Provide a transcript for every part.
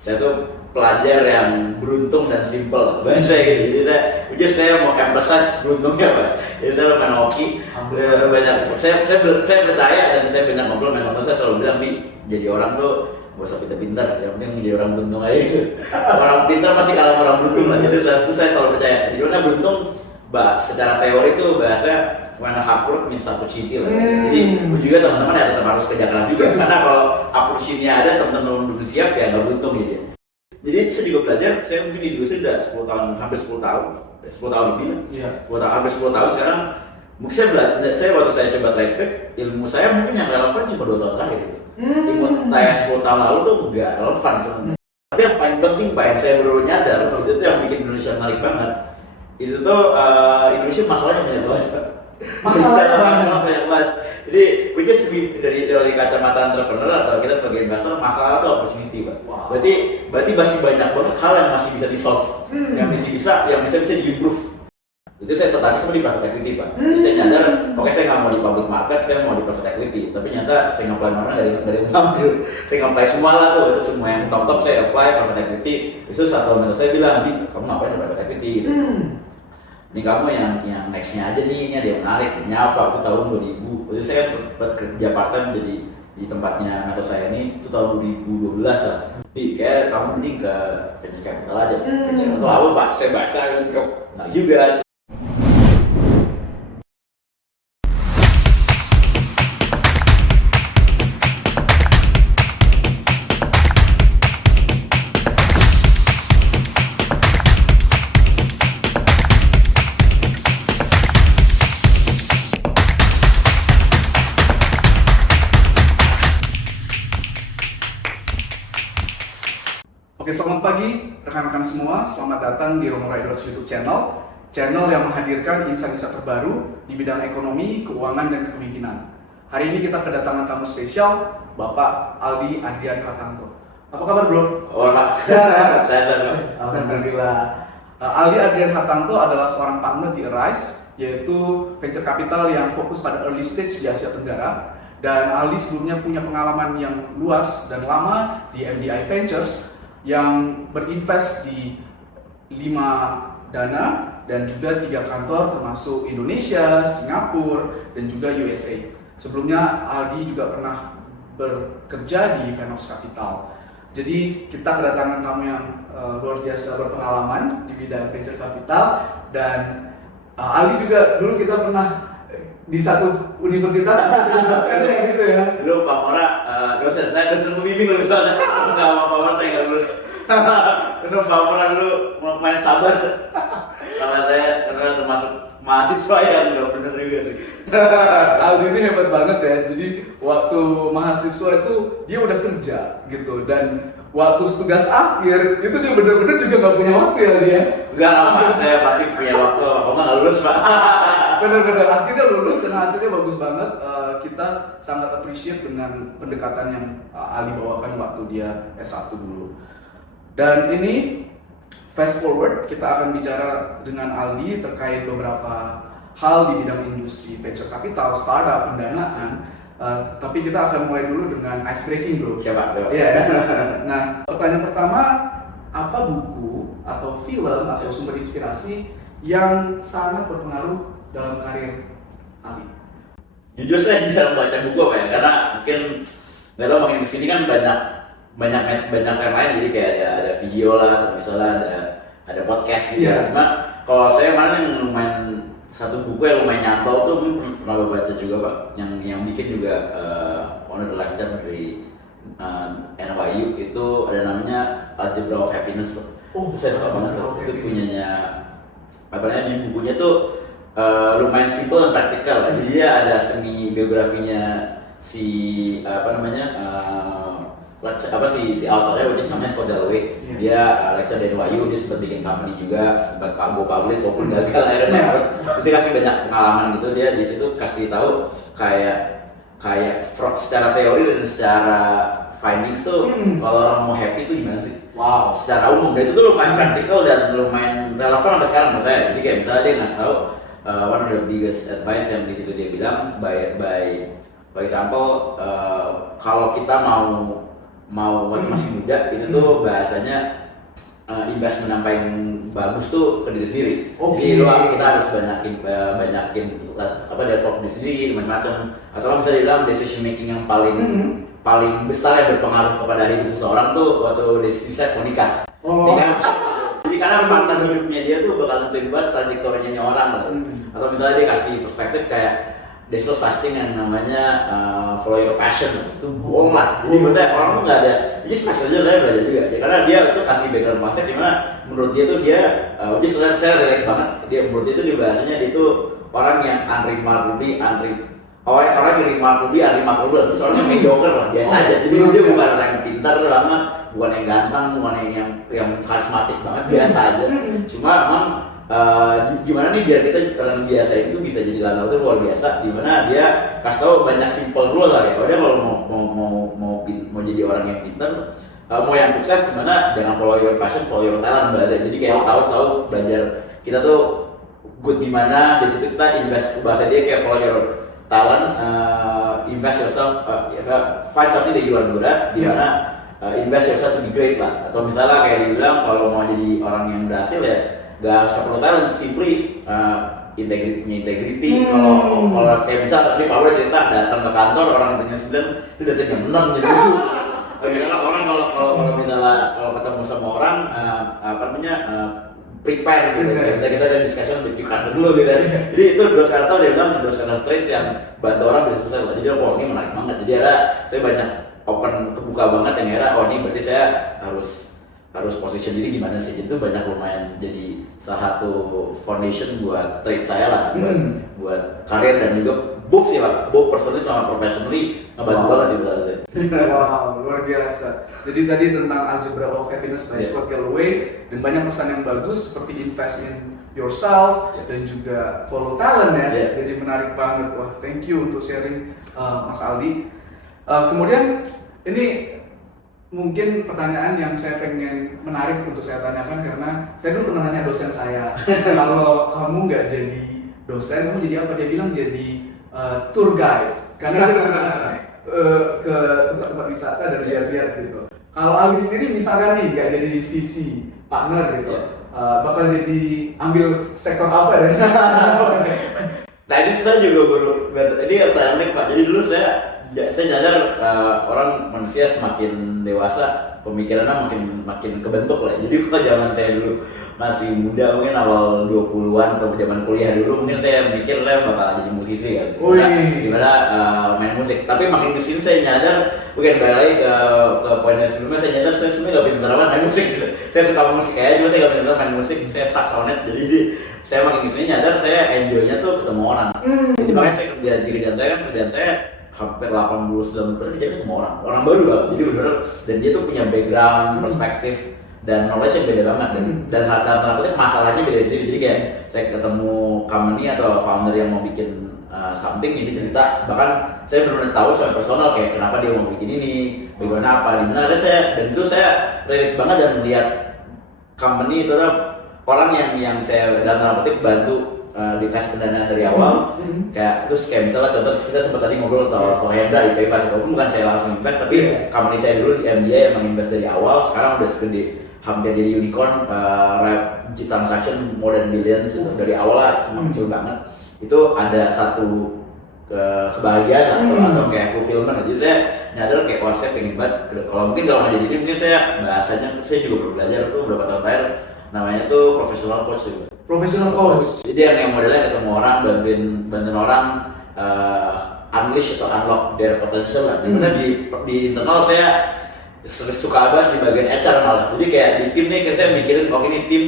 saya tuh pelajar yang beruntung dan simple bahasa gitu. Jadi saya mau emphasize beruntungnya Pak. Jadi saya main hoki, banyak. Saya percaya dan saya banyak ngobrol dengan teman saya selalu bilang jadi orang tuh gak usah pintar-pintar, yang penting menjadi orang beruntung aja. Orang pintar pasti kalah orang beruntung lah. Jadi itu saya selalu percaya. Gimana beruntung? Secara teori itu bahasa karena hard work means opportunity lah. Jadi juga teman-teman ya tetap harus kerja keras juga. Karena kalau opportunity-nya ada, teman-teman belum siap ya nggak beruntung gitu. Jadi saya juga belajar, saya mungkin di industri udah 10 tahun, hampir 10 tahun 10 tahun lebih lah. Iya. Hampir 10 tahun sekarang. Mungkin saya belajar, waktu saya coba respect, ilmu saya mungkin yang relevan cuma 2 tahun terakhir gitu. Ilmu saya 10 tahun lalu tuh nggak relevan sebenarnya. Tapi yang paling penting Pak, yang saya baru nyadar, itu tuh yang bikin Indonesia menarik banget. Itu tuh Indonesia masalahnya banyak banget. Masalahnya banyak banget. Jadi, which is dari kacamata entrepreneur atau kita sebagai investor, masalah itu opportunity, Pak. Wow. Berarti masih banyak banget hal yang masih bisa di-solve, yang bisa di-improve. Itu saya tertarik sama di private equity, Pak. Jadi saya nyadar, oke saya nggak mau di public market, saya mau di private equity. Tapi nyata saya nge-apply mana dari hampir, saya nge-apply semua lah tuh, itu semua yang top saya apply private equity. Itu satu menurut saya bilang, kamu ngapain di private equity gitu. Ini kamu yang nextnya aja nih, ini ada yang menarik, ini apa? Itu tahun 2000. Jadi saya sempat kerja part time jadi di tempatnya mentor saya ini itu tahun 2012 lah. Tapi kayak kamu mending ke venture capital aja. Venture apa Pak? Saya baca nah juga. Oke, selamat pagi rekan-rekan semua. Selamat datang di Romo Riders YouTube channel yang menghadirkan insight-insight terbaru di bidang ekonomi, keuangan, dan kepemimpinan. Hari ini kita kedatangan tamu spesial, Bapak Aldi Adrian Hartanto. Apa kabar, Bro? Sehat. Alhamdulillah. Aldi Adrian Hartanto adalah seorang partner di Arise, yaitu venture capital yang fokus pada early stage di Asia Tenggara. Dan Aldi sebelumnya punya pengalaman yang luas dan lama di MDI Ventures, yang berinvest di 5 dana dan juga 3 kantor termasuk Indonesia, Singapura, dan juga USA. Sebelumnya Aldi juga pernah bekerja di Venox Capital. Jadi kita kedatangan tamu yang luar biasa berpengalaman di bidang venture capital, dan Aldi juga dulu kita pernah di satu universitas gitu ya. Dulu Pak Mora, dosen saya dosen pembimbing loh misalnya. Enggak sama Pak Mora saya nggak lulus. Dulu Pak Mora dulu mau main sabar. Sama saya karena termasuk mahasiswa yang nggak bener juga sih. Aldi ini hebat banget ya. Jadi waktu mahasiswa itu dia udah kerja gitu, dan waktu tugas akhir itu dia bener-bener juga nggak punya waktu ya dia. Enggak Pak, saya pasti punya waktu. Pak nggak lulus Pak. Bener-bener akhirnya lulus dan hasilnya bagus banget. Kita sangat appreciate dengan pendekatan yang Ali bawakan waktu dia S1 dulu. Dan ini fast forward, kita akan bicara dengan Aldi terkait beberapa hal di bidang industri venture capital, startup, pendanaan. Tapi kita akan mulai dulu dengan ice breaking, Bro. Siapa? Iya. Nah, pertanyaan pertama, apa buku atau film atau sumber inspirasi yang sangat berpengaruh dalam karir Ali? Jujur saya jarang baca buku Pak ya, karena mungkin nggak tahu makin kesini kan banyak yang lain, jadi kayak ada video lah, atau misalnya ada podcast gitu. Yeah. Cuma kalau saya mana yang lumayan satu buku yang lumayan nyantol tuh mungkin pernah baca juga Pak, yang bikin juga one of the lecture dari NYU itu ada namanya Algebra of Happiness Pak. Saya suka banget tuh. Itu punyanya apa namanya, di bukunya tuh lumayan simple dan praktikal lah. Jadi dia ada semi biografinya si si autornya, which is namanya Scott Galloway. Dia lecture dari NYU, dia sempat bikin company juga, sempat go public walaupun gagal akhirnya. Terus dia kasih banyak pengalaman gitu, dia di situ kasih tahu kayak fraud secara teori dan secara findings tuh kalau orang mau happy itu gimana sih? Wow. Secara umum, dan itu tuh lumayan praktikal dan lumayan relevan sampai sekarang menurut saya. Jadi kayak misalnya dia ngasih tahu one of the biggest advice yang di situ dia bilang by example, kalau kita mau waktu masih muda itu tuh bahasanya investment yang paling bagus tuh ke diri sendiri. Jadi kita harus banyakin develop diri sendiri macam-macam. Atau bisa dibilang decision making yang paling besar yang berpengaruh kepada hidup seseorang tuh waktu decide mau nikah. Jadi karena partner hidupnya dia tuh bakal nentuin banget trajektorinya nih orang loh. Atau misalnya dia kasih perspektif kayak there's no such thing yang namanya follow your passion, itu bohong lah. Jadi menurut saya orang tuh nggak ada, just pas aja saya belajar juga ya, karena dia tuh kasih background konsep dimana menurut dia tuh dia, just saya relate banget, dia menurut dia tuh di bahasanya dia tuh orang yang unremarkably, terus orang yang mediocre lah, biasa aja. Jadi dia bukan orang yang pintar banget, bukan yang ganteng, bukan yang karismatik banget, biasa aja. Cuma emang gimana nih biar kita orang biasa itu bisa jadi lanau itu luar biasa, dimana dia kasih tahu banyak simple rule lah ya. Kalau dia kalau mau jadi orang yang pintar, mau yang sukses gimana, jangan follow your passion, follow your talent bahasa. Jadi kayak tahu belajar kita tuh good di mana, di situ kita invest, bahasa dia kayak follow your talent, invest yourself, find something that you are good at, di mana invest yourself to be great lah. Atau misalnya kayak dibilang kalau mau jadi orang yang berhasil ya gak usah perlu talent, simply integrity. Kalau kayak bisa tadi Pak Bro cerita datang ke kantor orang jam 9 itu datang jam 6 jam 7. Misalnya orang kalau ketemu sama orang prepare gitu, kayak misalnya kita ada discussion di kantor dulu gitu. Jadi itu those kind of traits yang bantu orang bisa sukses lah. Jadi ini menarik banget. Jadi saya banyak open kebuka banget yang ini berarti saya harus position diri gimana sih. Itu banyak lumayan jadi salah satu foundation buat trade saya lah, buat karir dan juga both sih Pak, both personally sama professionally ngebantu banget di belakang saya. Wow, luar biasa. Jadi tadi tentang Algebra of Happiness by Scott Galloway, dan banyak pesan yang bagus seperti invest in yourself dan juga follow talent ya. Jadi menarik banget. Wah, thank you untuk sharing Mas Aldi. Kemudian ini mungkin pertanyaan yang saya pengen menarik untuk saya tanyakan, karena saya dulu pernah nanya dosen saya, kalau kamu nggak jadi dosen, kamu jadi apa? Dia bilang jadi tour guide, karena dia suka ke tempat wisata dan lihat-lihat gitu. Kalau Aldi sendiri misalkan nih nggak jadi VC partner gitu, bakal jadi ambil sektor apa deh? Nah ini saya juga ini pertanyaan unik Pak. Jadi dulu saya sadar orang manusia semakin dewasa pemikirannya makin kebentuk lah. Jadi kalau zaman saya dulu masih muda, mungkin awal 20-an atau zaman kuliah dulu, mungkin saya mikir saya bakal jadi musisi kan. Gimana main musik. Tapi makin kesini saya nyadar, bukan balik lagi ke poin yang sebelumnya, saya nyadar saya sebenarnya gak pintar banget main musik gitu. Saya suka musik aja, cuma saya gak pintar main musik, saya suck soundnya. Jadi saya makin kesini nyadar saya enjoy-nya tuh ketemu orang. Jadi makanya saya kerjaan saya hampir 80-90% kerjanya sama orang baru lah. Jadi bener, dan dia tuh punya background, perspektif, dan knowledge yang beda banget, dan rata-rata masalahnya beda sendiri. Jadi kayak saya ketemu company atau founder yang mau bikin something, ini cerita, bahkan saya benar-benar tahu soal personal kayak kenapa dia mau bikin ini, bagaimana apa, dimana ada saya, dan itu saya relate banget dan melihat company itu adalah orang yang saya dalam tanda kutip bantu dikasih pendanaan dari awal. Kayak terus kayak misalnya contoh kita sempat tadi ngobrol atau Hendra di PayPal, walaupun bukan saya langsung invest, tapi company saya dulu di MBA yang menginvest dari awal, sekarang udah segede hampir jadi unicorn, transaction more than billions gitu. Dari awal lah cuma kecil banget, itu ada satu kebahagiaan lah, atau kayak fulfillment. Jadi saya nyadar kayak wah saya pengen banget kalau mungkin kalau jadi ini mungkin saya bahasanya, saya juga baru belajar tuh beberapa tahun terakhir, namanya tuh professional coach juga. Professional coach. Jadi yang modelnya ketemu orang, bantuin orang unleash atau unlock their potential lah. Dimana di internal saya suka banget di bagian HR malah. Jadi kayak di tim nih, saya mikirin ini tim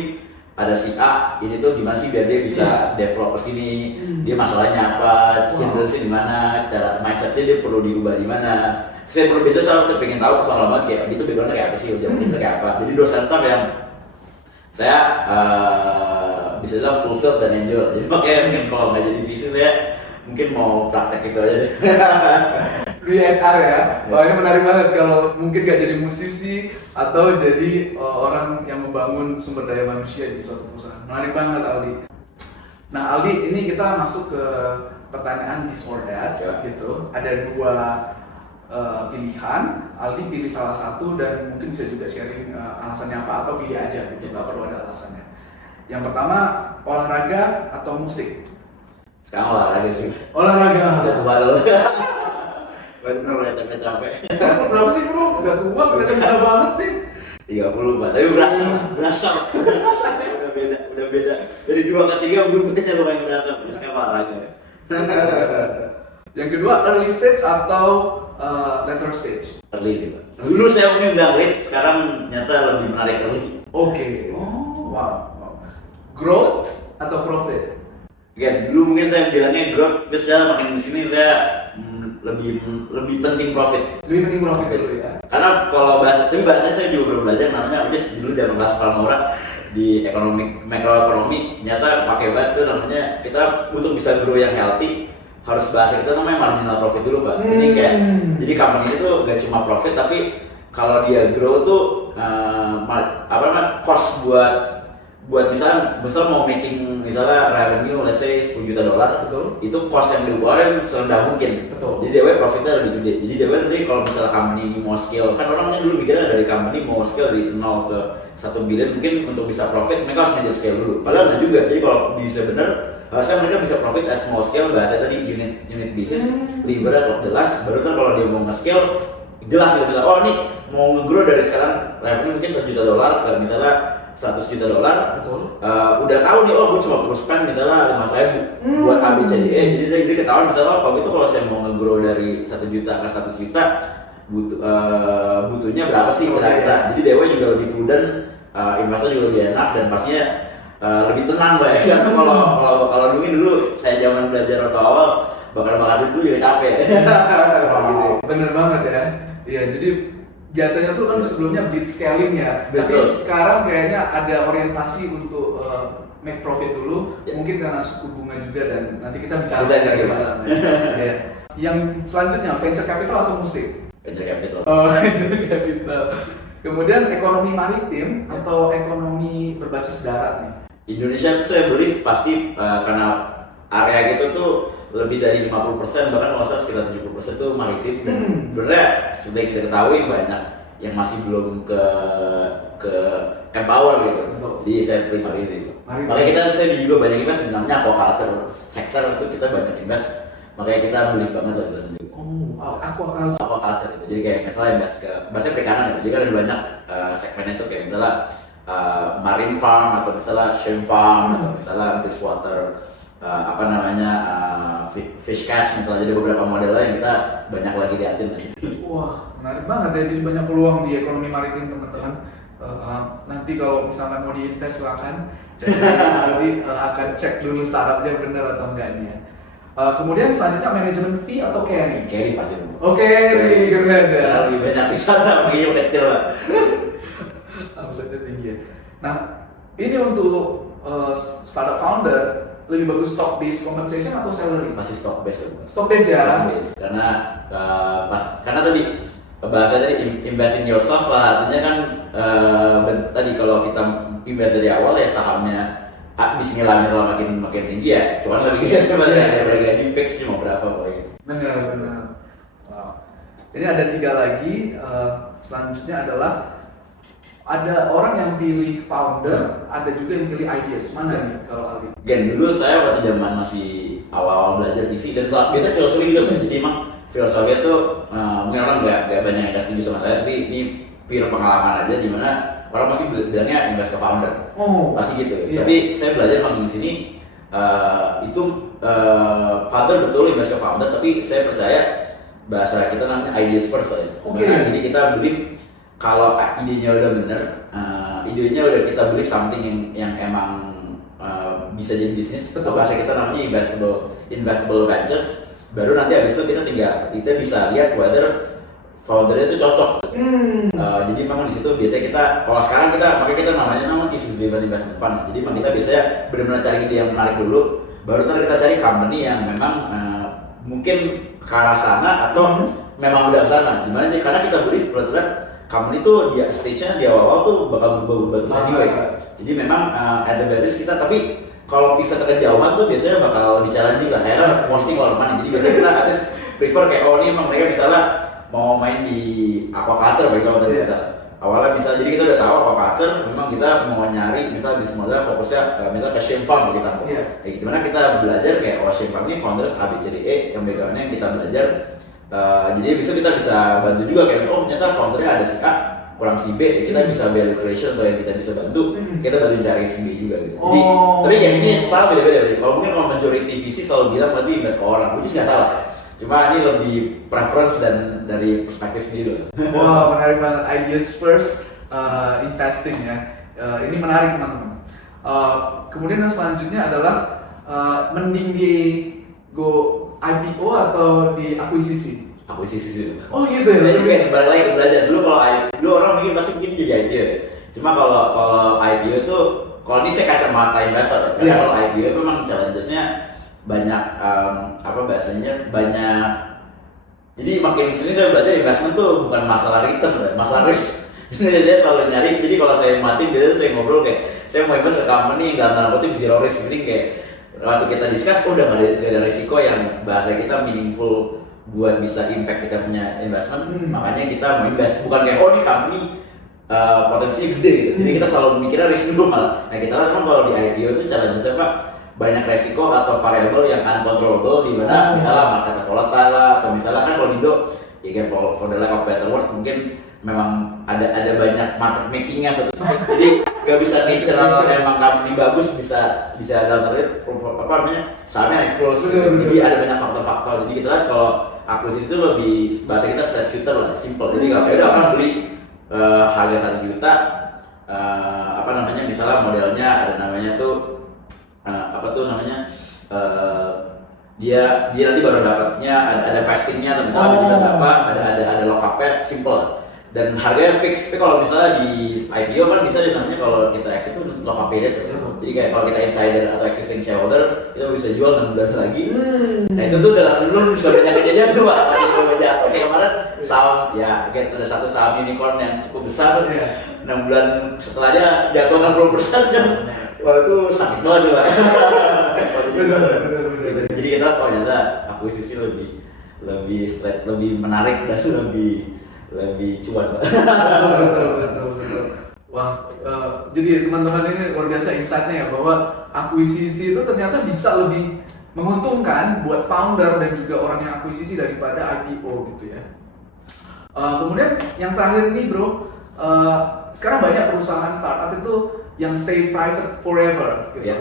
ada si A, ini tuh gimana sih biar dia bisa develop ke sini, dia masalahnya apa, handle sih di mana, cara mindsetnya dia perlu diubah di mana. Saya perlu bisa selalu pengen tahu persoalan banget kayak gitu, backgroundnya kayak apa sih, ujiannya kayak apa. Jadi dosen staff yang saya bisa bilang fulfill dan enjoy. Jadi makanya mungkin kalau nggak jadi bisnis saya mungkin mau praktek itu aja deh. Di HR ya, wah ini menarik banget kalau mungkin nggak jadi musisi atau jadi orang yang membangun sumber daya manusia di suatu perusahaan. Menarik banget Aldi. Nah Aldi, ini kita masuk ke pertanyaan this or that gitu. Ada dua pilihan, Aldi pilih salah satu dan mungkin bisa juga sharing alasannya apa atau pilih aja gitu, nggak perlu ada alasannya. Yang pertama, olahraga atau musik? Sekarang olahraga sih. Olahraga. Udah tua dulu. Bener udah capek-capek. Berapa sih bro? Udah tua, kelihatan muda banget nih. 30 Pak, tapi berasa. Udah beda. Dari 2 ke 3 berubahnya lumayan berasa. Sekarang olahraga. Yang kedua, early stage atau later stage? Early nih Pak. Dulu saya mungkin bilang late, sekarang nyata lebih menarik early. Oke. Oh, wow. Growth atau profit? Ya, dulu mungkin saya bilangnya growth, terus saya makin kesini saya lebih penting profit. Lebih penting profit dulu ya. Karena kalau tapi bahasanya saya juga belum belajar namanya, just dulu zaman kelas Palmora di makroekonomi, nyata pakai banget tuh namanya kita untuk bisa grow yang healthy harus bahasa kita namanya marginal profit dulu Pak. Jadi company itu gak cuma profit tapi kalau dia grow tuh cost buat misal mau making misalnya revenue let's say $10 juta, betul, itu cost yang dikeluarin serendah mungkin. Betul. Jadi DW profitnya lebih gede. Jadi DW nanti kalau misalnya company ini mau scale, kan orangnya dulu mikirnya dari company mau scale dari 0 ke 1 billion, mungkin untuk bisa profit mereka harus ngejar scale dulu. Padahal nggak juga. Jadi kalau bisa bener, harusnya mereka bisa profit at small scale, bahasa tadi unit business, lever atau jelas. Baru kan kalau dia mau nge-scale, jelas gitu bilang, oh nih mau nge-grow dari sekarang revenue mungkin $1 juta ke misalnya $100 juta, betul. Udah tahu nih, oh gue cuma perlu spend misalnya 5.000 buat ABCDE, jadi ketahuan misalnya kalau gitu kalau saya mau nge-grow dari 1 juta ke 100 juta butuhnya berapa sih kira-kira. Jadi Dewa juga lebih prudent, investor juga lebih enak dan pastinya lebih tenang Mbak ya. Karena kalau dulu saya zaman belajar waktu awal bakar dulu juga capek. Wow, bener banget ya. Iya, jadi biasanya tuh kan sebelumnya blitz scaling ya, tapi sekarang kayaknya ada orientasi untuk make profit dulu, mungkin karena suku bunga juga dan nanti kita bicara lagi ya. Yang selanjutnya venture capital atau musik? Venture capital. Oh, venture capital. Kemudian ekonomi maritim atau ekonomi berbasis darat nih? Indonesia tuh saya believe pasti karena area gitu tuh lebih dari 50%, bahkan kalau saya sekitar 70% itu maritim. Sebenarnya sudah kita ketahui banyak yang masih belum ke empower gitu. Jadi saya pilih maritim. Makanya saya juga banyak invest di namanya aquaculture sektor, itu kita banyak invest. Makanya kita beli banget lah sendiri. Oh, aquaculture itu. Jadi kayak misalnya invest ke bahasa perikanan ya. Jadi kan ada banyak segmennya itu kayak misalnya marine farm atau misalnya shrimp farm atau misalnya water fish catch misalnya. Jadi beberapa model yang kita banyak lagi liatin lagi. Wah, menarik banget ya, jadi banyak peluang di ekonomi maritim teman-teman. Nanti kalau misalnya mau diinvest silakan. Jadi akan cek dulu startupnya benar atau enggaknya. Kemudian selanjutnya manajemen fee atau carry? Carry pasti. Oke, keren ya. Lebih banyak di sana, makanya kecil lah. Omsetnya tinggi ya. Nah, ini untuk startup founder lebih bagus stock based compensation atau salary? Masih stock based. Stock based ya. Stock based. Karena tadi bahasa tadi invest in yourself lah, artinya kan tadi kalau kita invest dari awal ya sahamnya bismillah makin tinggi ya, cuman lebih gede sebenarnya daripada gaji fix cuma berapa pokoknya. Benar. Wow. Ini ada 3 lagi. Selanjutnya adalah ada orang yang pilih founder, ada juga yang pilih ideas. Mana nih kalau Aldi? Dulu saya waktu zaman masih awal belajar visi dan biasanya filosofi gitu kan. Jadi emang filosofi itu mungkin orang nggak banyak yang setuju sama saya, tapi ini pure pengalaman aja, dimana orang pasti bilangnya invest ke founder. Pasti gitu. Iya. Tapi saya belajar makin di sini itu founder betul invest ke founder, tapi saya percaya bahasa kita namanya ideas first lah. Jadi kita believe kalau idenya udah bener, idenya udah kita believe something yang emang bisa jadi bisnis, atau bahasa kita namanya investable ventures. Baru nanti abis itu kita bisa lihat whether foundernya itu cocok. Jadi memang di situ biasanya kita, kalau sekarang makanya kita namanya thesis driven investment fund. Jadi memang kita biasanya benar-benar cari ide yang menarik dulu, baru nanti kita cari company yang memang mungkin ke arah sana atau memang udah ke sana. Gimana sih? Karena kita beli kebetulan company itu dia stage-nya di awal tuh bakal berubah terus anyway. Jadi memang ada baris kita, tapi kalau pivot kejauhan tuh biasanya bakal lebih challenging lah. Karena mostly kalau money. Jadi biasanya kita at least prefer kayak ini emang mereka misalnya mau main di aquaculture bagi kalau dari kita. Awalnya bisa, jadi kita udah tahu aquaculture, memang kita mau nyari misal di modal fokusnya misal ke shrimp farm bagi sampo. Gimana kita belajar kayak shrimp farm ini founders ABCDE yang backgroundnya yang kita belajar. Jadi kita bisa bantu juga kayak ternyata foundernya ada si A kurang si B, kita bisa value creation atau yang kita bisa bantu, kita bantu cari si B juga gitu. Jadi, tapi kayak ini style beda-beda. Kalau mungkin kalau majority VC selalu bilang pasti invest ke orang, which is nggak salah. Cuma ini lebih preference dan dari perspektif sendiri. Wow, menarik banget. Ideas first, investing ya. Ini menarik teman-teman. Kemudian yang selanjutnya adalah mending di go IPO atau di akuisisi? Akuisisi sih. Oh gitu ya. Jadi kayak balik lagi ke belajar dulu dulu orang mikir pasti mungkin jadi IPO. Cuma kalau IPO itu kalau ini saya kacamata investor. Karena kalau IPO itu memang challenges-nya banyak banyak. Jadi makin sini saya belajar investment tuh bukan masalah return, masalah risk. Jadi dia selalu nyari. Jadi kalau saya mati biasanya saya ngobrol kayak saya mau invest ke company dalam tanda kutip zero risk. Jadi kayak waktu kita discuss udah nggak ada risiko yang bahasa kita meaningful buat bisa impact kita punya investment, makanya kita mau invest, bukan kayak ini company potensinya gede gitu. Jadi kita selalu mikirnya risk dulu malah. Nah kita lihat kan kalau di IPO itu challenge-nya Pak banyak resiko atau variabel yang uncontrollable di mana misalnya market volatile lah, atau misalnya kan kalau di Indo ya kan for the lack of better word mungkin memang ada banyak market makingnya suatu saat. Jadi nggak bisa natural emang company bagus bisa dalam arti sahamnya naik terus. Jadi ada banyak faktor-faktor. Jadi kita lihat kalau akuisisi itu lebih bahasa kita set shooter lah, simple. Jadi kalau ada orang beli harga 1 juta, misalnya modelnya ada namanya tuh dia nanti baru dapatnya ada vestingnya atau misalnya ada berapa, ada lock-up-nya simple. Dan harganya fix. Tapi kalau misalnya di IPO kan bisa namanya kalau kita exit itu lock-up period. Jadi kayak kalau kita insider atau existing shareholder kita bisa jual 6 bulan lagi. Nah itu tuh dalam dulu bisa banyak kejadian tuh Pak. Tadi juga jatuh kayak kemarin saham ya, ada satu saham unicorn yang cukup besar. 6 bulan setelahnya jatuh 60% kan. Wah itu sakit banget tuh Pak. Jadi kita ternyata akuisisi lebih straight, lebih menarik dan lebih cuan. Betul. Wah, jadi teman-teman ini luar biasa insight-nya ya bahwa akuisisi itu ternyata bisa lebih menguntungkan buat founder dan juga orang yang akuisisi daripada IPO gitu ya. Kemudian yang terakhir nih bro, sekarang banyak perusahaan startup itu yang stay private forever gitu.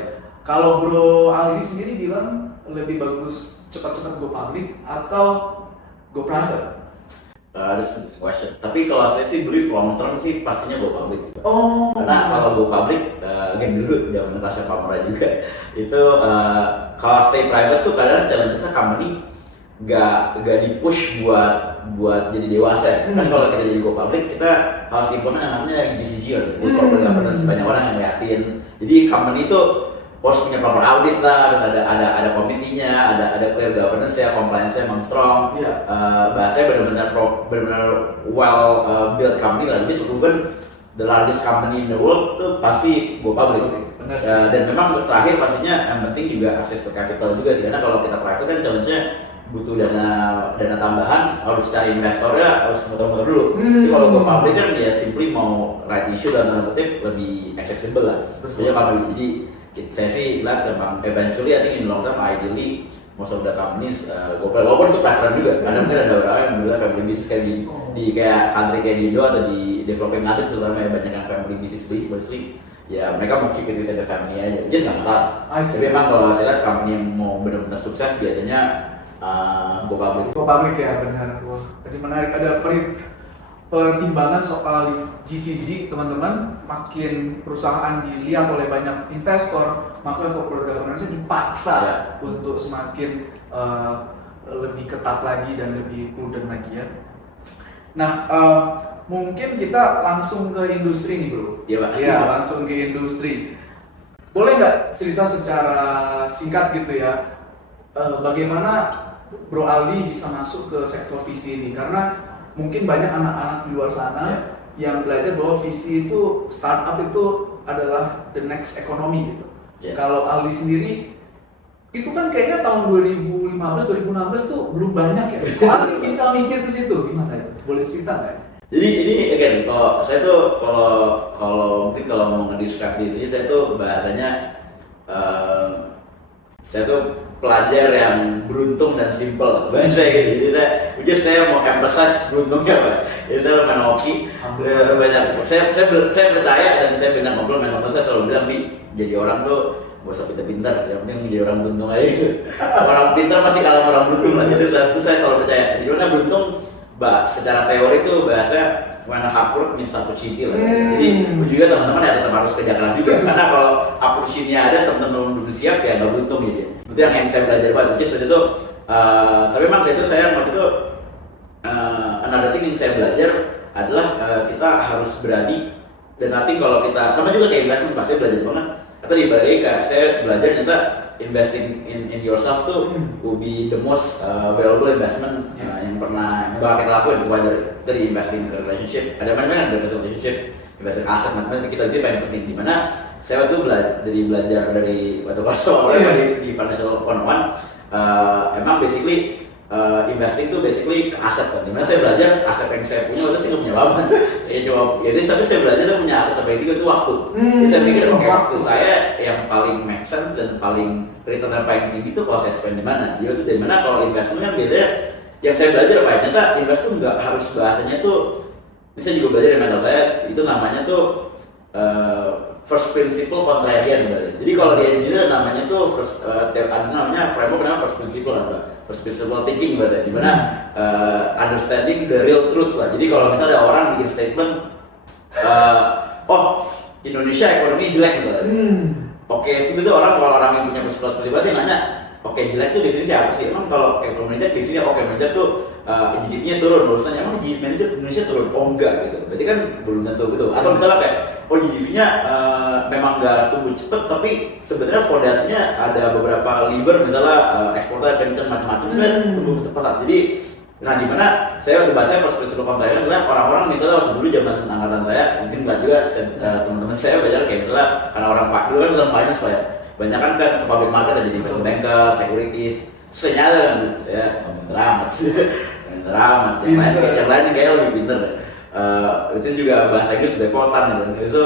Kalau bro Aldi sendiri bilang lebih bagus cepat-cepat go public atau go private? That's a question. Tapi kalau saya sih believe long term sih pastinya go public. Karena kalau go public, dulu zaman Natasha Pamora juga itu kalau stay private tuh kadang challenge-nya company gak di push buat jadi dewasa. Kan kalau kita jadi go public kita harus implement yang namanya GCG, Good Corporate Governance, banyak orang yang ngeliatin. Jadi company itu harus punya proper audit lah, ada komitinya, ada clear governance ya, compliance-nya memang strong. Bahasanya benar-benar well built company lah. Jadi proven the largest company in the world tuh pasti go public. Dan memang terakhir pastinya yang penting juga akses to capital juga sih. Karena kalau kita private kan challenge-nya butuh dana tambahan, harus cari investornya, harus muter-muter dulu. Jadi kalau go public kan dia simply mau right issue dan tanda kutip lebih accessible lah. Jadi saya sih lihat memang eventually I think in long term ideally most of the companies go public. Walaupun itu preference juga. Karena mungkin ada beberapa yang bilang family business kayak di kayak country kayak di Indo atau di developing countries terutama banyak yang family business basically. Ya mereka mau keep it within the family aja. Just nggak masalah. Tapi memang kalau saya lihat company yang mau benar-benar sukses biasanya go public. Go public ya benar. Wah, tadi menarik ada pertimbangan soal GCG teman-teman. Makin perusahaan dilihat oleh banyak investor, maka corporate governance dipaksa untuk semakin lebih ketat lagi dan lebih prudent lagi ya. Nah, mungkin kita langsung ke industri nih bro. Iya Pak. Iya, langsung ke industri. Boleh nggak cerita secara singkat gitu ya, bagaimana Bro Aldi bisa masuk ke sektor VC ini? Karena mungkin banyak anak-anak di luar sana yang belajar bahwa VC itu, startup itu adalah the next economy gitu. Kalau Aldi sendiri itu kan kayaknya tahun 2015-2016 tuh belum banyak ya. Kok bisa mikir ke situ gimana itu? Boleh cerita nggak? Jadi ini again, kalau saya tuh mungkin kalau mau ngedescribe diri saya tuh bahasanya saya tuh pelajar yang beruntung dan simple bahasa gitu. Jadi saya mau emphasize beruntungnya Pak. Jadi saya main hoki, banyak. Saya percaya dan saya banyak ngobrol main hoki. Saya selalu bilang jadi orang tuh gak usah pintar-pintar, yang penting menjadi orang beruntung aja. Orang pintar pasti kalah orang beruntung lah. Jadi itu saya selalu percaya. Gimana beruntung? Secara teori itu bahasa when hard work means opportunity lah. Jadi juga teman-teman ya tetap harus kerja keras juga. Karena kalau opportunity-nya ada, teman-teman belum siap ya nggak beruntung gitu. Itu yang saya belajar banget. Jadi waktu itu, tapi memang saya waktu itu another thing yang saya belajar adalah kita harus berani. Dan nanti kalau kita sama juga kayak investment, pasti belajar banget. Atau dibalik saya belajar ternyata investing in yourself tuh will be the most valuable investment yang pernah kita lakuin. Dari investing ke relationship, ada macam-macam, ada relationship, investing aset, macam-macam. Kita sih paling penting di mana saya tuh belajar dari waktu kelas awalnya di financial 101. Emang basically investing tuh basically ke aset kan. Dimana saya belajar aset yang saya punya itu saya nggak punya apa. Saya coba, jadi tapi saya belajar saya punya aset terbaik itu waktu. Jadi saya pikir oke, waktu saya yang paling make sense dan paling return yang paling tinggi itu kalau saya spend di mana. Jadi itu dari mana kalau investment kan biasanya yang saya belajar apa ya? Ternyata invest tuh nggak harus bahasanya tuh. Saya juga belajar dari mentor saya itu namanya tuh first principle contrarian berarti. Jadi kalau di engineer namanya tuh namanya framework namanya first principle apa? First principle thinking berarti. Di mana understanding the real truth lah. Jadi kalau misalnya orang bikin statement, oh Indonesia ekonomi jelek misalnya. Oke, itu kalau orang yang punya perspektif pasti nanya, oke jelek itu definisi apa sih? Emang kalau ekonomi jelek definisinya oke manajer tuh GDP-nya turun, barusan emang GDP Indonesia turun? Oh enggak gitu. Berarti kan belum tentu gitu. Atau misalnya kayak GDP-nya memang nggak tumbuh cepet, tapi sebenarnya fondasinya ada beberapa lever misalnya ekspornya kenceng macam-macam, sebenarnya tumbuh cepat. Jadi nah di mana saya udah bahasnya first principle contrarian adalah orang-orang misalnya waktu dulu zaman angkatan saya mungkin nggak juga teman-teman saya belajar kayak misalnya karena orang dulu kan misalnya finance ya banyak kan ke public market jadi investment banker, securities. Saya nyadar saya pinter amat, yang lain kayak lebih pinter deh. Itu juga bahasa Inggris belepotan dan itu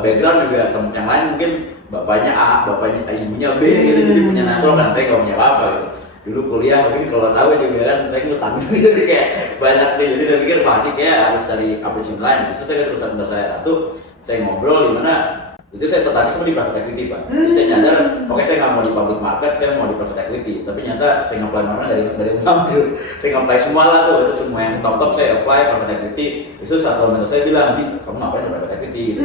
background juga temen yang lain mungkin bapaknya A, bapaknya ibunya B gitu jadi punya nangkro dan saya nggak punya apa-apa gitu. Dulu kuliah mungkin kalau tahu juga kan saya ngutang jadi kayak banyak nih, jadi saya pikir ini kayak harus dari opportunity lain. Bisa saya terusan mentor saya saya ngobrol di mana itu saya tertarik sama di private equity Pak. Jadi saya nyadar, oke saya nggak mau di public market, saya mau di private equity. Tapi nyata saya nge-apply mana dari hampir, saya nge-apply semua lah tuh, itu semua yang top saya apply private equity. Itu satu mentor saya bilang, kamu ngapain di private equity? Gitu.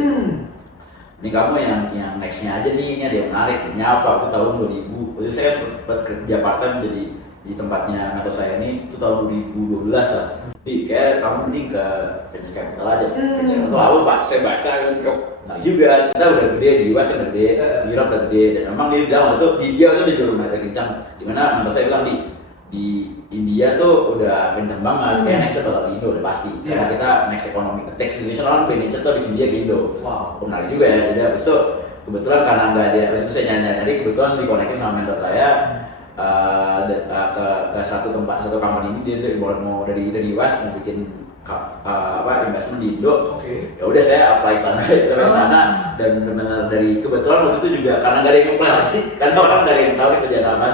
Ini kamu yang nextnya aja nih, ini ada yang menarik. Nyapa itu tahun 2000. Jadi saya sempat kerja part time jadi di tempatnya mentor saya ini itu tahun 2012 lah. Kayak kamu mending ke venture capital aja. Venture capital apa Pak? Saya baca nah juga kita udah gede di US kan udah gede, di Europe udah gede dan memang dia bilang itu di India itu udah jauh lumayan kencang. Dimana mentor saya bilang di India tuh udah kencang banget. Kayak next bakal di Indo udah pasti. Karena kita next ekonomi tech Indonesia orang Indonesia tuh di India ke Indo. Wow. Menarik juga ya. Jadi habis itu kebetulan karena nggak ada itu saya nyari kebetulan dikonekin sama mentor saya. Ke satu company ini dia mau dari US mau bikin investment di Indo. Ya udah saya apply sana dan benar dari kebetulan waktu itu juga karena nggak ada yang apply lagi karena orang nggak ada yang tahu nih kerjaan apa.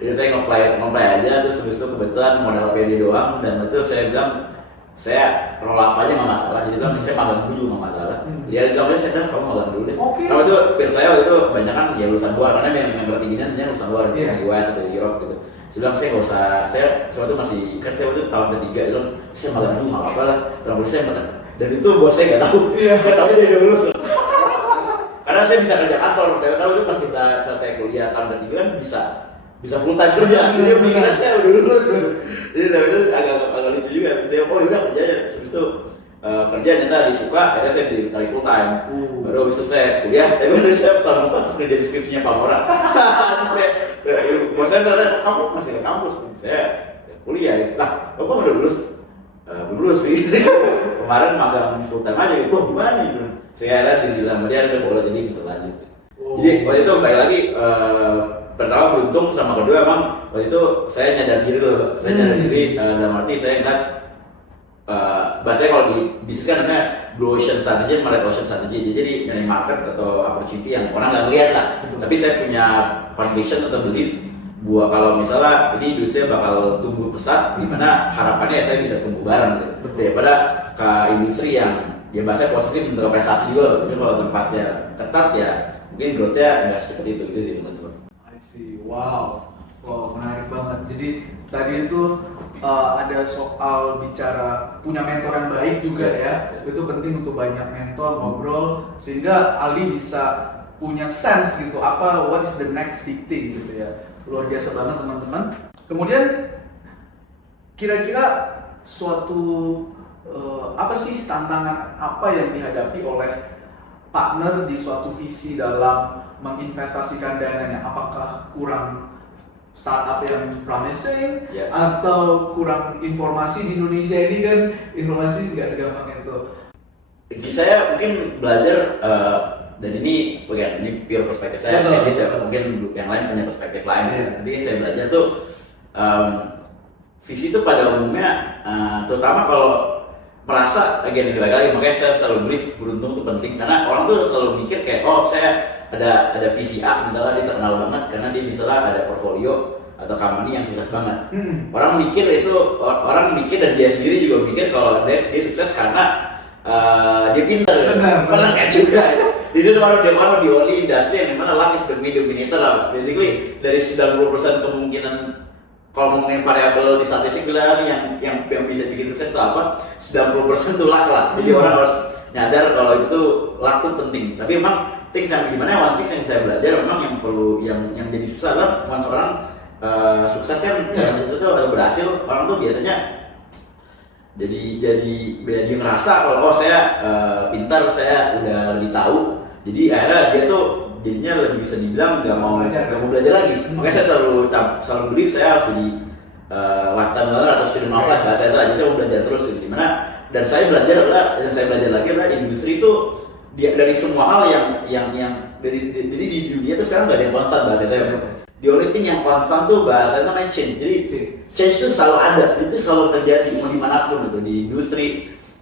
Jadi saya apply aja terus habis itu kebetulan modal PD doang dan itu saya bilang saya roll up aja nggak masalah. Jadi bilang saya magang dulu juga nggak masalah. Dia bilang saya kamu magang dulu deh. Kalau itu peer saya waktu itu banyak kan ya lulusan luar karena yang ngerti gini dia lulusan luar di US atau di Europe gitu. Saya bilang saya nggak usah, saya waktu masih kan saya waktu tahun ketiga bilang saya magang dulu nggak apa-apa lah. Terus saya magang dan itu bos saya nggak tahu. Tapi dia udah lulus. Karena saya bisa kerja kantor. Kalau itu pas kita selesai kuliah tahun ketiga kan bisa full time kerja. Dia mikirnya saya udah lulus. Jadi tapi itu agak lucu juga. Dia udah kerja ya. Habis itu kerja nyata disuka, akhirnya saya ditarik full time. Baru habis itu saya kuliah, tapi udah saya tahun depan kerja di skripsinya Pak Mora. Bos saya tanya, kamu masih ke kampus? Saya kuliah ya. Lah, bapak udah lulus? Belum sih. Kemarin magang full time aja gitu. Gimana gitu? Saya ada di dalam dia ada boleh jadi bisa lanjut. Jadi waktu itu balik lagi pertama beruntung, sama kedua emang waktu itu saya nyadar diri loh, saya nyadar diri dalam arti saya ngeliat bahasanya kalau di bisnis kan namanya blue ocean strategy sama red ocean strategy, jadi nyari market atau opportunity yang orang nggak ngeliat lah. Tapi saya punya foundation atau belief bahwa kalau misalnya ini industri bakal tumbuh pesat, dimana harapannya saya bisa tumbuh bareng gitu, daripada ke industri yang ya bahasanya posisi bentuk prestasi juga loh. Tapi kalau tempatnya ketat ya mungkin growth-nya nggak seperti itu sih teman-teman. I see, wow, menarik banget. Jadi tadi itu ada soal bicara punya mentor yang baik juga ya. Itu penting untuk banyak mentor ngobrol sehingga Ali bisa punya sense gitu apa what is the next big thing gitu ya. Luar biasa banget teman-teman. Kemudian kira-kira suatu apa sih tantangan apa yang dihadapi oleh partner di suatu visi dalam menginvestasikan dananya? Apakah kurang startup yang promising atau kurang informasi? Di Indonesia ini kan informasi nggak segampang itu. Saya mungkin belajar dan ini pure perspektif saya, mungkin yang lain punya perspektif lain. Jadi saya belajar tuh visi itu pada umumnya terutama kalau merasa lagi, makanya saya selalu believe beruntung itu penting, karena orang tuh selalu mikir kayak saya ada visi A misalnya, dia terkenal banget karena dia misalnya ada portfolio atau company yang sukses banget. Orang mikir dan dia sendiri juga mikir kalau dia sukses karena dia pintar. Padahal nggak juga. Jadi dia mau di only industry yang dimana luck is the dominator lah. Basically dari 90% kemungkinan kalau ngomongin variabel di statistik bilang yang bisa bikin sukses itu apa? 90% itu luck lah. Jadi orang harus nyadar kalau itu luck itu penting. Tapi emang things yang one things yang saya belajar memang yang perlu yang jadi susah adalah once orang sukses kan caranya itu atau berhasil, orang tuh biasanya jadi ngerasa kalau saya pintar, saya udah lebih tahu. Jadi akhirnya dia tuh jadinya lebih bisa dibilang nggak mau belajar lagi. Makanya saya selalu believe saya harus jadi lifetime learner atau student of life. Saya mau belajar terus gitu. Dimana dan saya belajar lagi adalah industri itu dari semua hal yang jadi di dunia itu sekarang nggak ada yang konstan bahasa saya. The only thing yang konstan tuh bahasa namanya change. Jadi change itu selalu ada, itu selalu terjadi mau dimanapun gitu, di industri.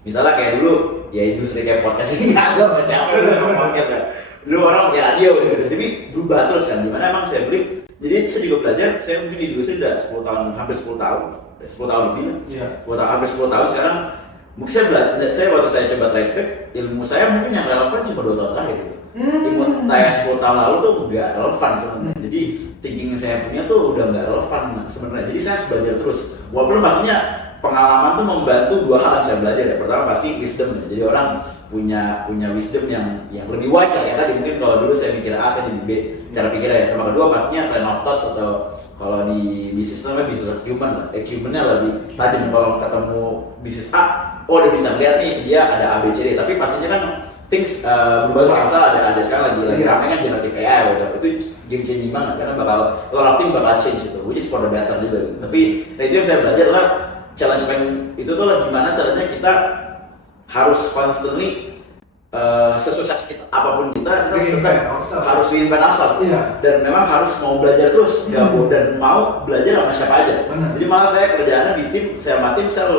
Misalnya kayak dulu ya industri kayak podcast ini nggak ada siapa yang podcast ya. Dulu orang pakai radio gitu, tapi berubah terus kan. Dimana emang saya believe. Jadi saya juga belajar, saya mungkin di industri udah 10 tahun, hampir 10 tahun lebih lah. Hampir 10 tahun sekarang. Mungkin saya belajar, waktu saya coba traceback, ilmu saya mungkin yang relevan cuma 2 tahun terakhir gitu. Ilmu saya 10 tahun lalu tuh nggak relevan sebenarnya. Jadi thinking yang saya punya tuh udah nggak relevan sebenarnya. Jadi saya harus belajar terus. Walaupun pastinya pengalaman tuh membantu 2 hal yang saya belajar ya. Pertama pasti wisdom. Jadi orang punya wisdom yang lebih wise ya. Kayak tadi mungkin kalau dulu saya mikir A, saya jadi B cara pikirnya ya. Sama kedua pastinya train of thought atau kalau di bisnis namanya bisnis acumen lah. Acumennya lebih tajam. Kalau ketemu bisnis A, udah bisa lihat nih dia ada A, B, C, D. Tapi pastinya kan things berubah kan, ada sekarang lagi rame kan generative AI itu game changing banget karena bakal bakal change itu, which is for the better juga gitu. Tapi itu yang saya belajar lah, challenge itu tuh lah gimana caranya kita harus constantly sesukses kita apapun kita harus reinvent ourselves dan memang harus mau belajar terus dan mau belajar sama siapa aja. Jadi malah saya kerjaannya di tim, saya sama tim saya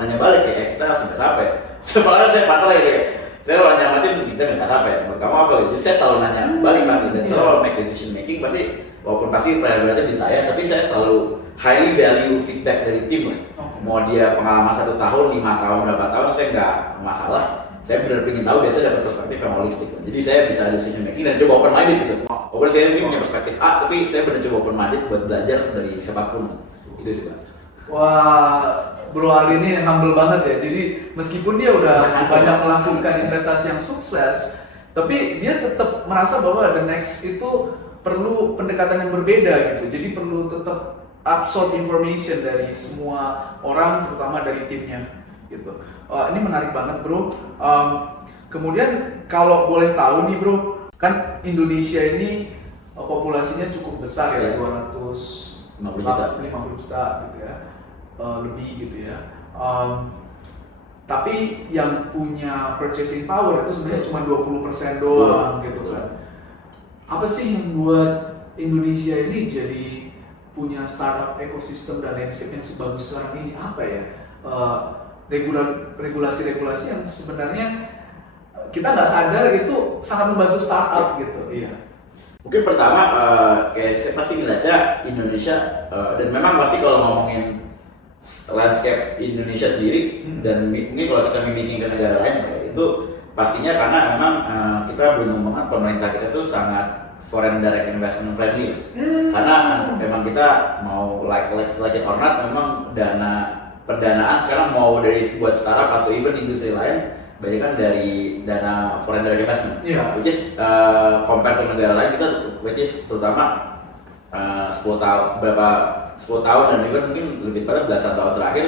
nanya balik kayak kita harus apa ya. Sebenarnya saya patah lagi kayak saya kalau nanya sama tim, kita nggak apa ya, menurut kamu apa gitu. Jadi saya selalu nanya balik pasti, dan selalu make decision making pasti, walaupun pasti prioritasnya di saya, tapi saya selalu highly value feedback dari tim lah. Mau dia pengalaman 1 tahun, 5 tahun, berapa tahun, saya nggak masalah. Saya benar pengen tahu, biasanya dapat perspektif yang holistik. Jadi saya bisa decision making dan coba open minded gitu. Walaupun saya ini punya perspektif A, tapi saya benar coba open minded buat belajar dari siapapun. Itu sih Pak. Wah, Bro Ali ini humble banget ya. Jadi meskipun dia udah banyak melakukan investasi yang sukses, tapi dia tetap merasa bahwa the next itu perlu pendekatan yang berbeda gitu. Jadi perlu tetap absorb information dari semua orang, terutama dari timnya gitu. Ini menarik banget Bro. Kemudian kalau boleh tahu nih Bro, kan Indonesia ini populasinya cukup besar ya, 250 juta gitu ya. Lebih gitu ya. Tapi yang punya purchasing power itu sebenarnya cuma 20% doang gitu kan. Apa sih yang buat Indonesia ini jadi punya startup ekosistem dan landscape yang sebagus sekarang ini? Apa ya? Regulasi-regulasi yang sebenarnya kita nggak sadar itu sangat membantu startup gitu. Iya. Mungkin pertama kayak saya pasti ngeliatnya Indonesia dan memang pasti kalau ngomongin landscape Indonesia sendiri dan mungkin kalau kita meeting ke negara lain itu pastinya karena memang kita belum banget pemerintah kita tuh sangat foreign direct investment friendly karena memang kita mau like it or not memang pendanaan sekarang mau dari buat startup atau even industri lain banyak kan dari dana foreign direct investment which is compare ke negara lain kita which is terutama 10 tahun dan even mungkin lebih pada belasan tahun terakhir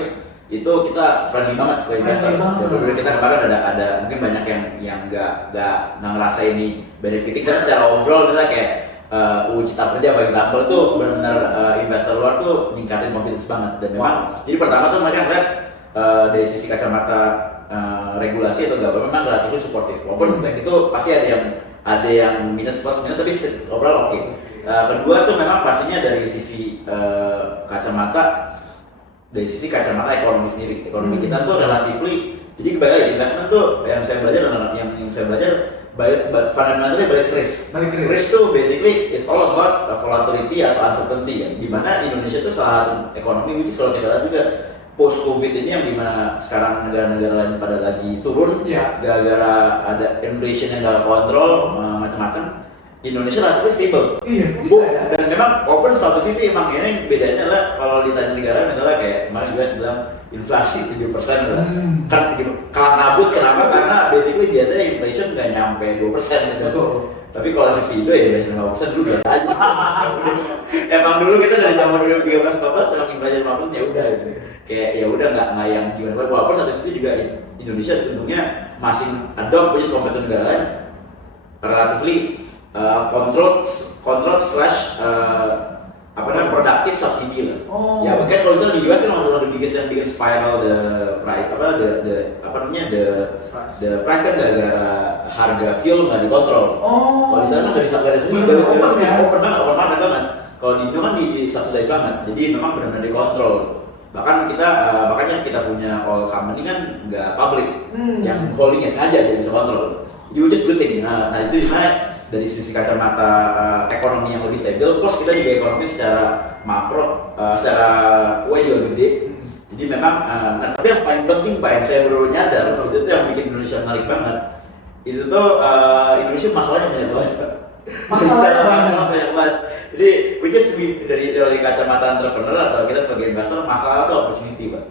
itu kita friendly banget ke investor. Dulu kita kemarin ada mungkin banyak yang nggak ngerasa ini benefiting kan secara overall kita kayak Cipta Kerja for example itu benar-benar investor luar tuh ningkatin confidence banget dan memang jadi pertama tuh mereka ngeliat dari sisi kacamata regulasi atau government memang relatif supportive walaupun itu pasti ada yang minus plus tapi overall oke. Kedua tuh memang pastinya dari sisi kacamata ekonomi sendiri. Ekonomi kita tuh relatively jadi kembali lagi investment tuh yang saya belajar fundamentally balik risk. Risk tuh basically is all about volatility atau uncertainty ya. Dimana Indonesia tuh salah satu ekonomi which is kalau kita lihat juga post covid ini yang dimana sekarang negara-negara lain pada lagi turun gara-gara ada inflation yang nggak kontrol macam-macam. Indonesia relatif stable. Iya, bisa ya. Dan memang open satu sisi emang ini bedanya lah kalau ditanya negara misalnya kayak kemarin US bilang inflasi 7% lah. Kan kalah nabut kenapa? Karena basically biasanya inflation nggak nyampe 2% gitu. Betul. Tapi kalau sisi Indo ya inflation 5% dulu biasa aja. Emang dulu kita dari zaman 2013 emang inflasi 5% ya udah gitu. Kayak ya udah nggak yang gimana. Walaupun satu sisi juga Indonesia untungnya masih adopt which is competitor negara lain relatively control slash produktif subsidi lah. Ya mungkin kalau misalnya di US kan one of the biggest yang bikin spiral the price the price kan gara-gara harga fuel nggak dikontrol. Kalau di sana nggak open market banget. Kalau di Indo kan di subsidize banget. Jadi memang benar-benar dikontrol. Bahkan makanya kita punya oil company kan nggak public, yang holdingnya sengaja jadi bisa kontrol. You just good thing. Nah itu dimana dari sisi kacamata ekonomi yang lebih stabil, plus kita juga ekonomi secara makro, secara kue juga gede. Jadi memang, tapi yang paling penting Pak yang saya baru nyadar, itu tuh yang bikin Indonesia menarik banget. Itu tuh Indonesia masalahnya banyak banget. Banyak banget. Jadi, which is dari kacamata entrepreneur atau kita sebagai investor, masalah itu opportunity Pak.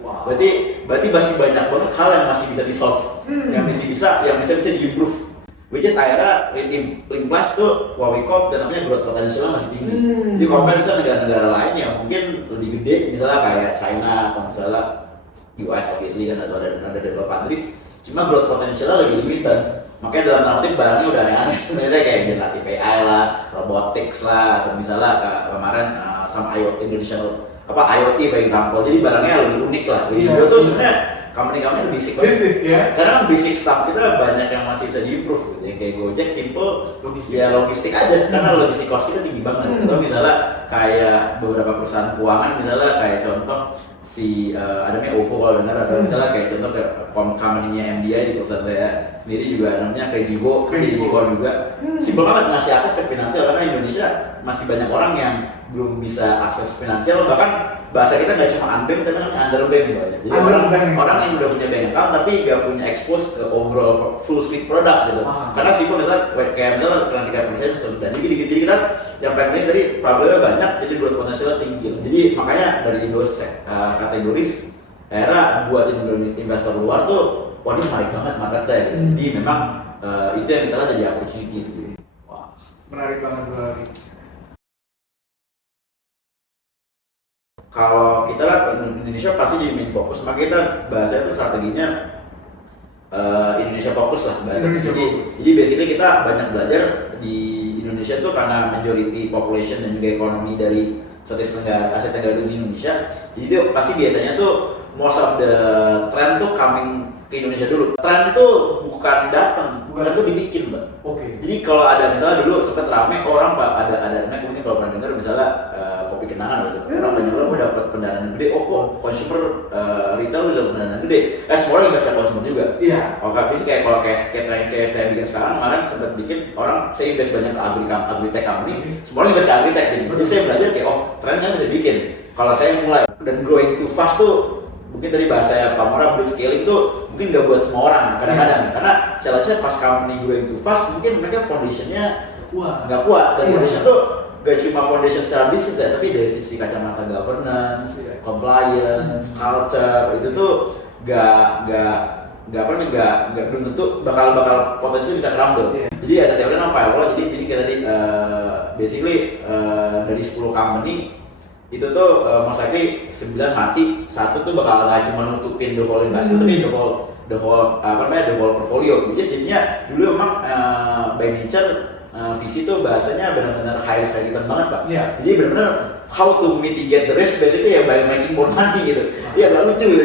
Berarti masih banyak banget hal yang masih bisa di-solve, yang bisa di-improve. Which is akhirnya implies tuh what we call dan namanya growth potential masih tinggi. Jadi compare misalnya negara-negara lain yang mungkin lebih gede, misalnya kayak China atau misalnya US obviously kan atau ada developed countries, cuma growth potentialnya lebih limited. Makanya dalam tanda kutip barangnya udah aneh-aneh sebenarnya kayak generative AI lah, robotics lah, atau misalnya kemarin sama IoT Indonesia IoT for example. Jadi barangnya lebih unik lah. Itu tuh sebenarnya company-company basic banget. Karena kan basic stuff kita banyak yang masih bisa di-improve gitu. Yang kayak Gojek simple logistik aja. Karena logistik cost kita tinggi banget. Atau misalnya kayak beberapa perusahaan keuangan misalnya kayak contoh ada namanya OVO kalau dengar atau misalnya kayak contoh kayak company-nya MDI di perusahaan saya sendiri juga namanya Kredivo juga. Simple banget ngasih akses ke finansial karena Indonesia masih banyak orang yang belum bisa akses finansial, bahkan bahasa kita nggak cuma unbank tapi namanya underbank banyak. Jadi orang yang udah punya bank account tapi nggak punya expose ke overall full suite product gitu. Karena simple misalnya kredit card percaya sudah jadi kita yang penting tadi problemnya banyak jadi growth potentialnya tinggi. Jadi makanya dari those kategoris era buat investor luar tuh wah ini menarik banget marketnya gitu. Jadi memang itu yang kita lihat jadi opportunity sendiri. Wah, menarik banget berarti. Kalau kita lihat Indonesia pasti jadi main fokus, maka kita bahasanya itu strateginya Indonesia fokus lah bahasanya. Jadi basically kita banyak belajar di Indonesia tuh karena majority population dan juga ekonomi dari Asia Tenggara di Indonesia. Jadi itu pasti biasanya tuh most of the trend tuh coming ke Indonesia dulu. Trend tuh bukan datang, trend tuh dibikin Mbak. Jadi kalau ada misalnya dulu sempat rame orang Pak, ada mungkin kalau pernah dengar misalnya kopi kenangan gitu. Orang banyak orang dapat pendanaan gede, kok consumer retail udah pendanaan gede. Semua orang invest ke consumer juga. Iya. Bisa kayak kalau kayak saya bikin sekarang, kemarin sempat bikin orang saya invest banyak ke agritech company, semua orang invest ke agritech gitu. Jadi saya belajar kayak trennya bisa bikin. Kalau saya mulai dan growing too fast tuh mungkin dari bahasa Pak Mora blitzscaling tuh mungkin nggak buat semua orang kadang-kadang karena challenge-nya pas company growing too fast mungkin mereka foundation-nya nggak kuat dan foundation tuh gak cuma foundation secara bisnis ya, tapi dari sisi kacamata governance, compliance, culture itu tuh gak belum tentu bakal potensial bisa crumble. Jadi ada teori namanya Pile, jadi ini kayak tadi basically dari 10 company itu tuh most likely 9 mati, satu tuh bakal nggak cuma nutupin the whole investment tapi the whole portfolio. Jadi sebenarnya dulu emang by nature visi tuh bahasanya benar-benar high risk return banget Pak. Jadi benar-benar how to mitigate the risk basically ya by making more money gitu. Iya agak lucu gitu.